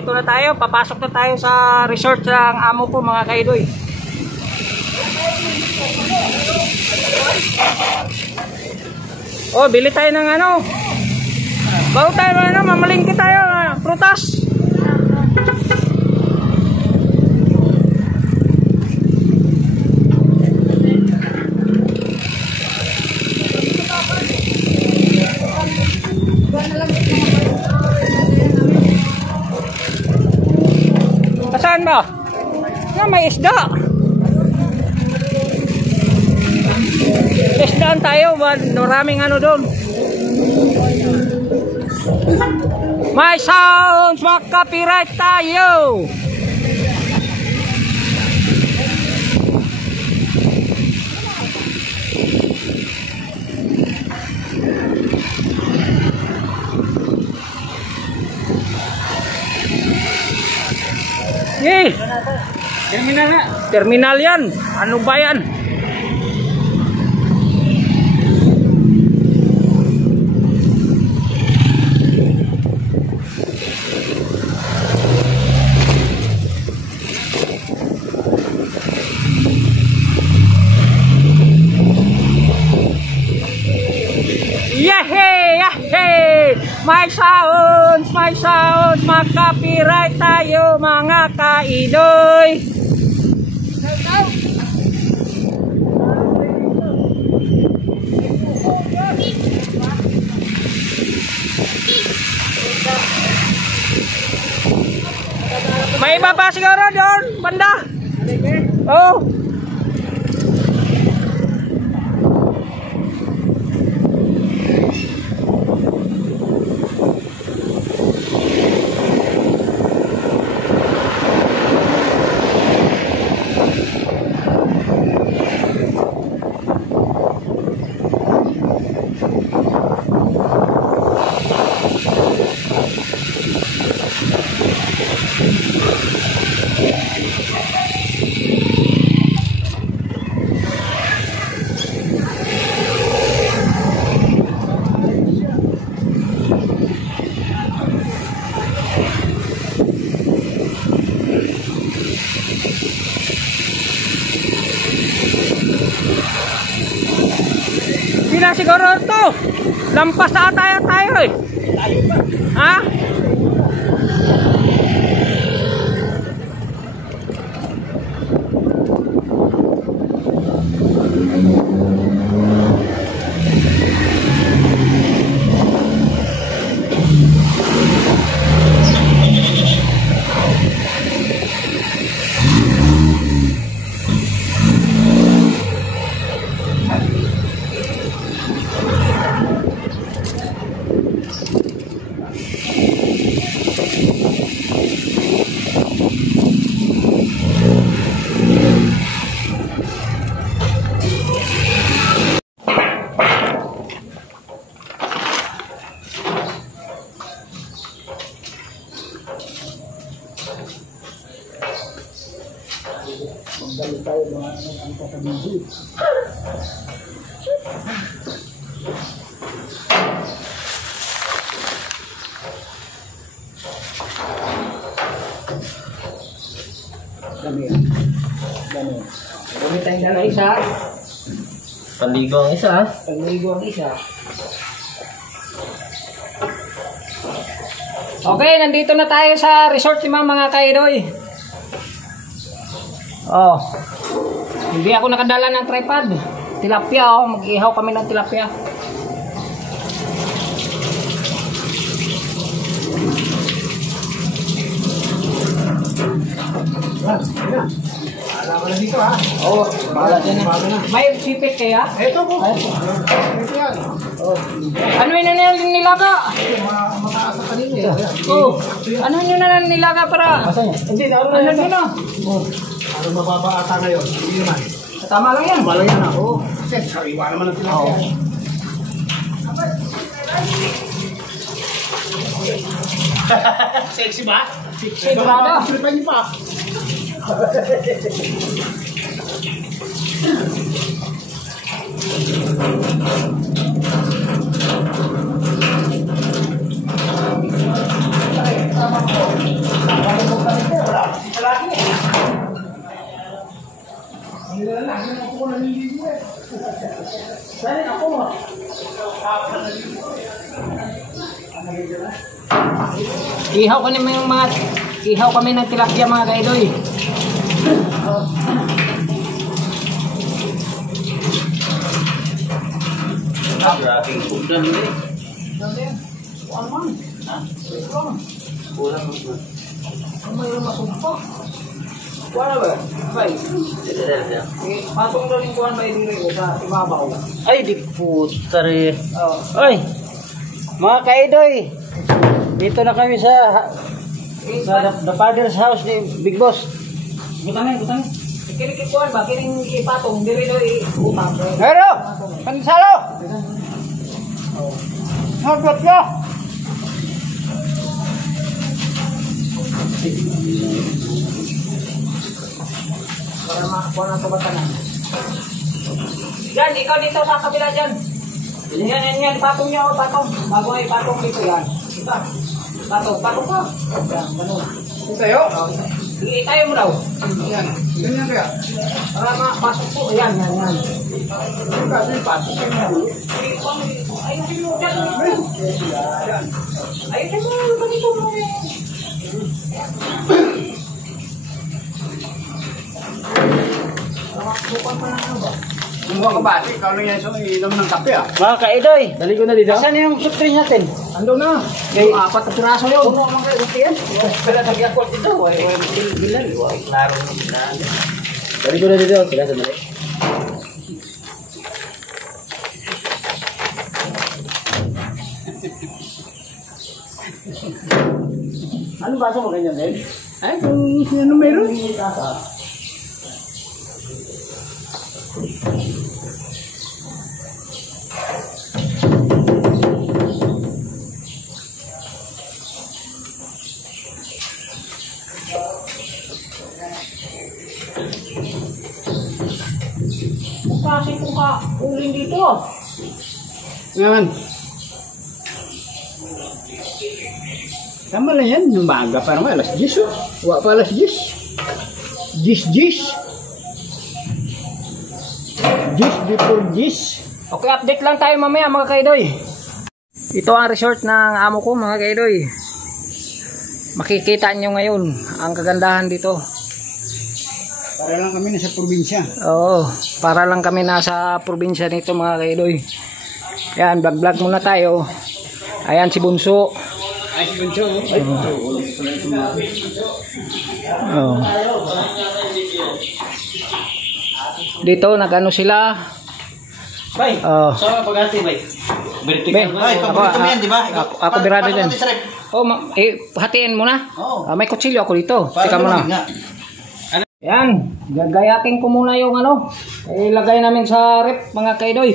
Nandito na tayo, papasok na tayo sa resort ng amo ko mga kaidoy. Oh, bili tayo ng ano. Bago tayo ng ano, mamalingki tayo, prutas. Saan ba? Na may isda. Isdaan tayo, maraming ano doon. May sounds, maka-copyright tayo. Yeh, terminal na. Terminal yan. Ano ba yan? Yehey! Yehey! May sounds, maka-copyright tayo mga kaidoy. May iba pa siguro doon, banda. Oh. Sila siguro to. Lampas na tayo eh. Ha? Magdali tayo mga ang katabindi. Dami yan. Dami. Dami tayong dala isa. Panligo ang isa. Panligo ang isa. Okay, nandito na tayo sa resort ni mga kaidoy. Oh. Hindi ako nakadala ng tripod. Tilapia oh, mag-ihaw kami ng tilapia. Alam mo na dito ha. Oh, bahala dyan na. May sipit kaya? Ito po. Ito yan. Oh. Ano yun na nilaga? Mataas na kanina eh. Oh. Ano yun na nilaga para? Hindi, naroon Ano na yun na? Oh. Ano mababa ata ngayon? Hindi naman. Tama lang yan. Tama lang yan ako. Kasi sariwa naman ang tilapia. Sexy ba? Sexy ba? Sripan niyo pa. Ihaw kami ng tilapia mga kaidoy. Grabing ulan din. Kulang mo. Wala ba? Bay. Patong daw yung kuhan bay dito sa ibabaw. Ay, di puta rin. Oy. Mga kaidoy. Dito na kami sa the father's house ni Big Boss. Butangin. Kiring kuhan ba? Kiring ipatong diri daw iutang. Pero, pansalo. Hagot ka. Para makakuha na ito batanan. Yan, ikaw dito sa kabila dyan. Yan, patong nyo, patong. Bago ay patong dito yan. Ito, patong ka. Yan, ganun. Sa'yo? Itayo mo daw. Yan. Ganyan kaya. Para makapasok po. Yan. Kasi pasok kayo na ulo. Ayusin mo dyan. Ayusin mo dito mo. Kumuha ka ba? Ikaw lang yan sa inom ng kape ah. Mga kaidoy. Dali ko na dito. Saan yung sutrin natin? Ando na. Yung 4 na piraso yun. Puno mga kayo yan. Kaya nagyakol dito. Ay, bilan. Ay, klaro na bilan. Dali ko na dito. Sila sa dali. Ano ba sa mga ganyan din? Ay, kung sino meron? Kasi kung uling dito. Ngayon. Tama lang yan. Umaga pa naman. Alas 10 oh. Wala pa alas 10. 10. 10 before 10. Okay, update lang tayo mamaya mga kaidoy. Ito ang resort ng amo ko mga kaidoy. Makikita nyo ngayon ang kagandahan dito. Para lang kami nasa probinsya. Oo, para lang kami nasa probinsya nito mga kaidoy. Yan, vlog muna tayo. Ayan si Bunso. Ay, si Bunso. Ay, Oh. Dito nag-ano sila. Bay, Oh. saan ka pag-ati, bay? Ben, Ay, paborito mo yan, di ba? Ako birado Pasok dyan. natin sa rep. Oh, hatiin mo na. Oo. May kutsilyo ako dito. Teka Para muna. lumamig nga. Yan, gagayatin ko muna yung ano. Ilagay namin sa rep mga kaidoy.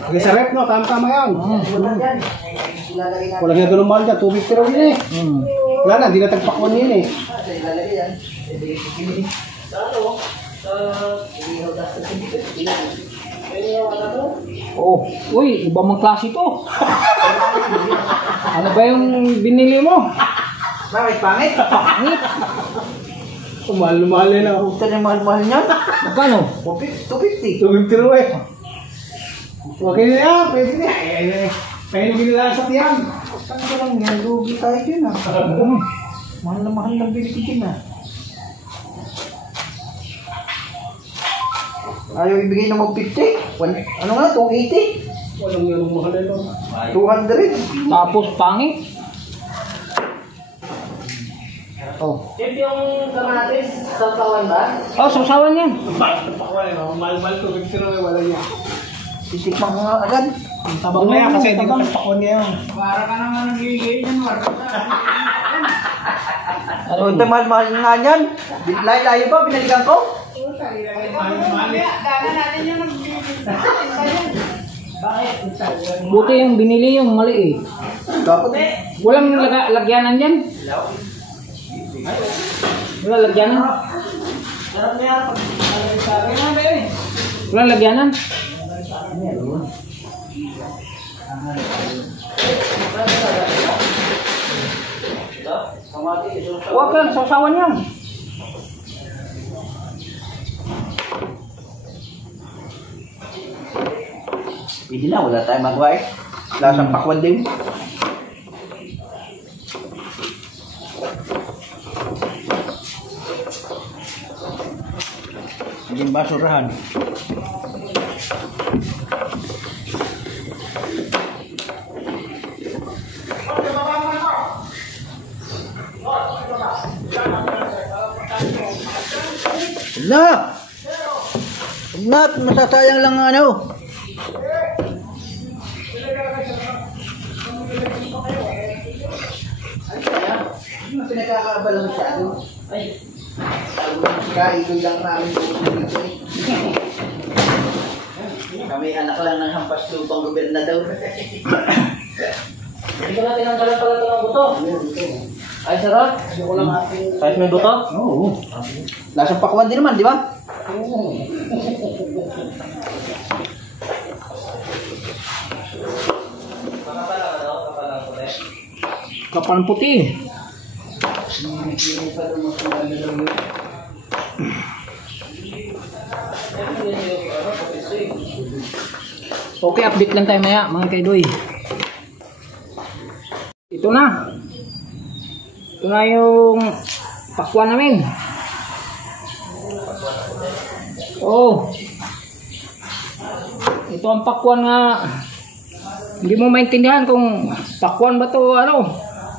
okay, sa rep, no? Tama-tama yan. Wala nga ganun mahal dyan. 250 raw yun eh. Wala na, di na tagpakuan yun eh. Oh, uy, iba mang klase to. Ano ba yung binili mo? Bakit pangit? Pangit. Mahal na. Puta na mahal-mahal niyan. Magkano? 250. 250 raw eh. Okay na yan, pwede na. Pwede binila sa tiyan. Saan ka lang yan? Lugi tayo dyan ah. Mahal na mahal ng bili ko dyan ah. Ayaw ibigay na mag-50. Ano nga? 280? Walang ganun mahal na ito. 200. Tapos pangit. Oh. Ito yung kamatis sa tawan ba? Oh, sausawan yan. Mahal-mahal 250 raw eh, wala niya. Titikman ko nga agad. Tabang na yan kasi hindi ko tagpakuan niya yan. Para ka naman nagiging yan, Mark. Ano ito mahal-mahal nga yan? Layo-layo ba? Binalikan ko? Buti yung binili yung mali eh. Dapat Walang lagyanan yan. Wala lagyanan. sarap niya. Wala lagyanan. Huwag yan, sausawan yan. Pwede na, wala tayong magawa eh. Lasang pakwan din. Naging basurahan. Na! Not, masasayang lang ano. Ano pinagkakaabala masyado? Ay, kaigoy lang namin dito. Kami anak lang ng hampas lupang gobernador. Hindi ko natin ang pala ito ng buto. Ay, sarap. Hindi ko lang ating... Kahit may buto? Oo. Lasang pakwan din naman, di ba? Oo. Kapal puti. Okay, update lang tayo maya mga kaidoy. Ito na. Ito na yung pakwan namin. Oh. Ito ang pakwan nga. Hindi mo maintindihan kung pakwan ba to ano.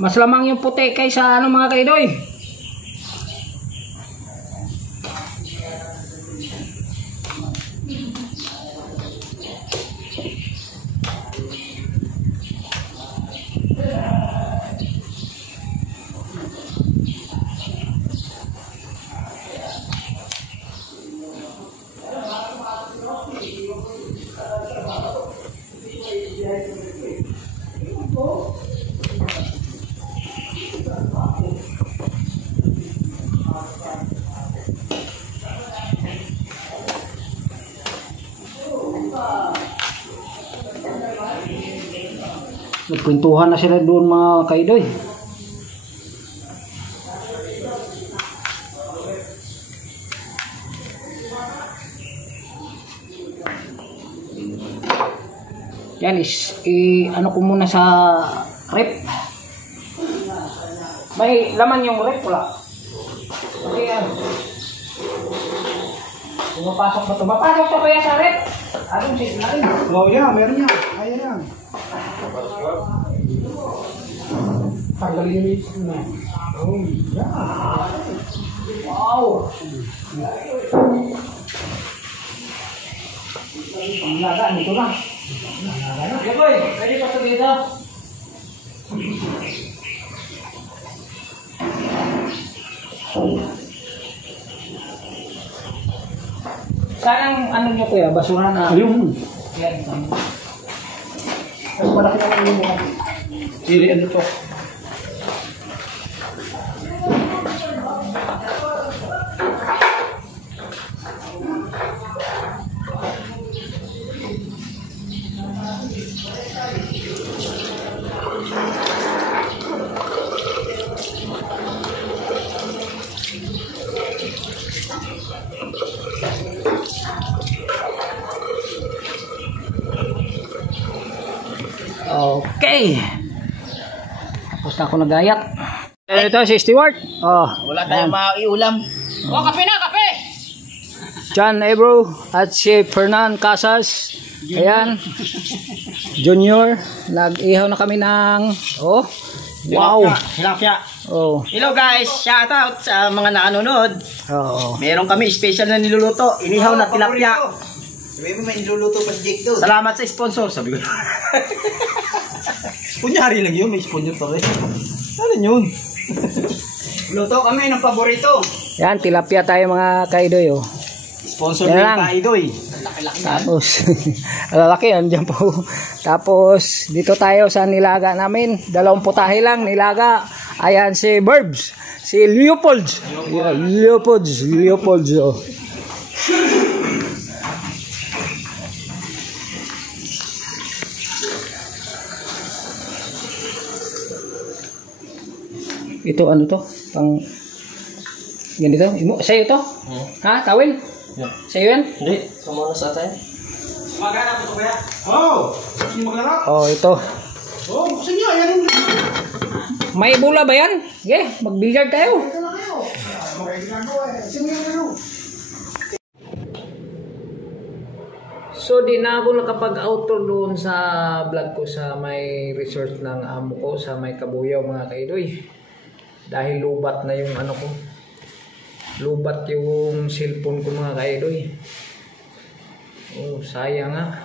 Mas lamang yung puti kaysa ano mga kaidoy. Nagkwentuhan na sila doon mga kaidoy. Yan is, ano ko muna sa rep. May laman yung rep wala. Okay yan. Pumapasok ba ito? Mapasok ito kaya sa rep? Anong signal? Oh yeah, meron yan. Ayan yan. Tanggalin yung mix na. Oh yeah. Wow! Ang laga, nito na. Okay boy, pwede pa ito dito. Saan ang ano nyo kuya? Basura na? Ayun. Yan. Mas malaki naman yung mukha. Siri, ano to? Okay. Tapos na ako nagayat. Ito si Stewart. Oh, Wala tayong maiulam. oh, kape na, kape! John Ebro at si Fernan Casas. Ayan. Junior. Nag-ihaw na kami ng... Oh, wow. Tilapia. Oh, Hello guys, shout out sa mga nanonood. oh. Meron kami special na niluluto, inihaw na tilapia. Sabi mo may niluluto pa si Jake doon. Salamat sa sponsor, sabi ko. Kunyari lang yun, may sponsor pa rin. Ano yun? Luto kami ng paborito. Yan, tilapia tayo mga kaidoy. Oh. Sponsor Yan ni lang. Paidoy. Tapos, lalaki, andyan po. Tapos, dito tayo sa nilaga namin. 2 putahe lang, nilaga. Ayan si Burbs. Si Leopold. Yeah, Leopold. Oh. Ito ano to? Pang ganito? Sa'yo to? Ha? Tawil? Yeah. Sa'yo yan? Hindi, kamuna sa atin. Magana po ito kaya? Oo! Gusto niyo maglaro? Oh, ito. Oo, gusto niyo. Yan yung May bola ba yan? Sige, mag-billiard tayo. ito na kayo. Magkailangan eh. Sino yung laro? So, di na ako nakapag-outro doon sa vlog ko sa may resort ng amo ko sa may Kabuyaw mga kaidoy. Dahil lubat na yung ano ko. Lubat yung cellphone ko mga kaidoy. Oh, sayang nga.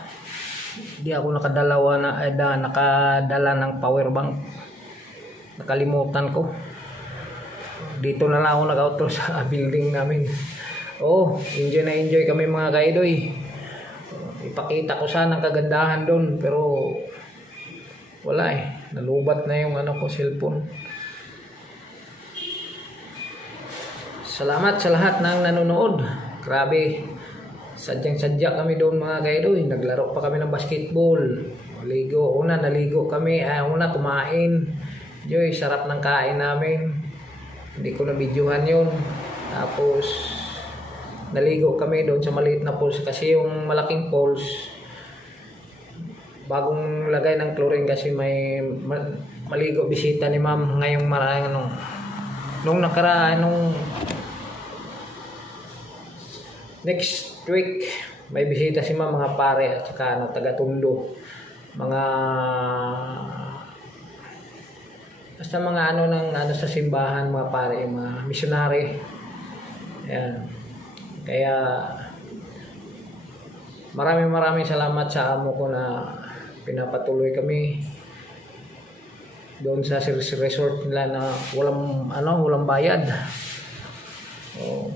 Di ako nakadala ng power bank. Nakalimutan ko. Dito na lang ako nag-outro sa building namin. Oh, enjoy na enjoy kami mga kaidoy. Ipakita ko sana ang kagandahan doon pero wala eh. Nalubat na yung ano ko cellphone. Salamat sa lahat ng nanonood. Grabe. Sadyang-sadya kami doon mga kaidoy. Naglaro pa kami ng basketball. Ligo. Una naligo kami. Una kumain. Joy, sarap ng kain namin. Hindi ko na videohan yun. Tapos naligo kami doon sa maliit na pools kasi yung malaking pools bagong lagay ng chlorine kasi may maligo bisita ni ma'am ngayong nung nakaraan nung next week may bisita si ma'am mga pare at saka taga-Tondo mga basta mga sa simbahan mga pare mga missionary. Ayan. Kaya maraming salamat sa amo ko na pinapatuloy kami doon sa resort nila na walang bayad. Oh.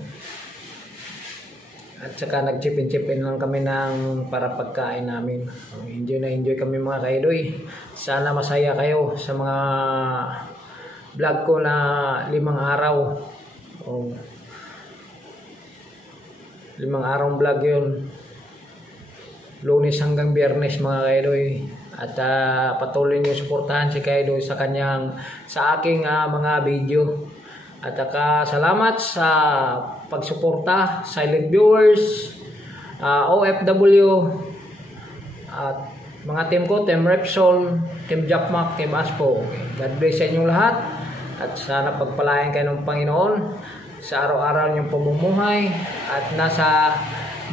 At saka nag-chip-in lang kami para pagkain namin. Enjoy na enjoy kami mga kaidoy. Sana masaya kayo sa mga vlog ko na 5 araw. Oh. 5 araw vlog yun. Lunes hanggang Biyernes mga kaidoy. At patuloy niyo suportahan si Kaidoy sa aking mga video. At salamat sa pagsuporta, silent viewers, OFW, at mga team ko, Team Repsol, Team Jackmac, Team Aspo. God bless sa inyong lahat. At sana pagpalayan kayo ng Panginoon sa araw-araw niyong pamumuhay at nasa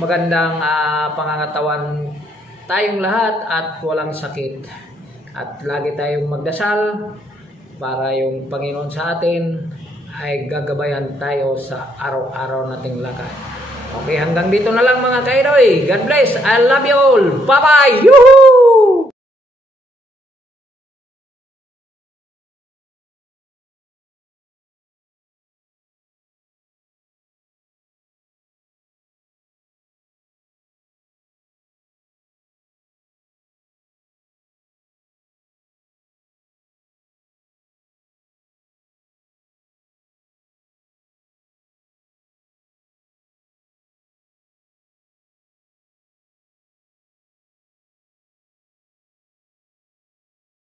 magandang pangangatawan tayong lahat at walang sakit. At lagi tayong magdasal para yung Panginoon sa atin ay gagabayan tayo sa araw-araw nating lakad. Okay, hanggang dito na lang mga kaidoy. God bless. I love you all. Bye-bye. Yoo-hoo!